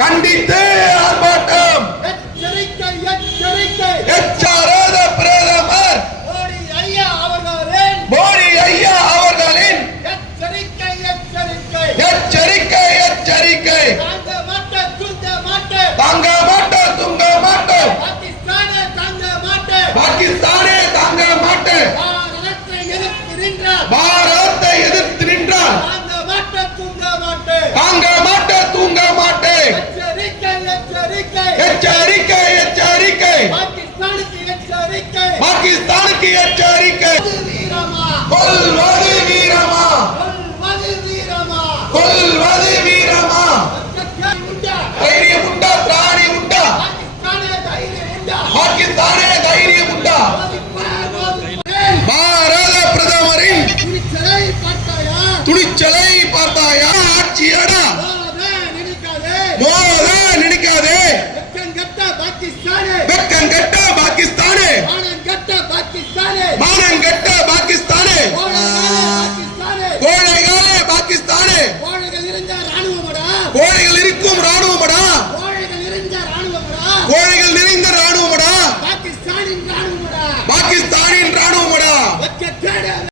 கண்டித்து ஆர்ப்பாட்டம் எச்சரிக்கை பிரதமர் மோடி ஐயா அவர்களின் எச்சரிக்கை தாங்க மாட்டோம் தூங்க மாட்டோம் பாகிஸ்தானே தாங்க மாட்டோம் பாரதத்தை எதிர்த்து நின்றார் தாங்க மாட்டோம் தூங்க மாட்டோம் எச்சரிக்கை பாகிஸ்தானுக்கு எச்சரிக்கை கொல்வது வீரமா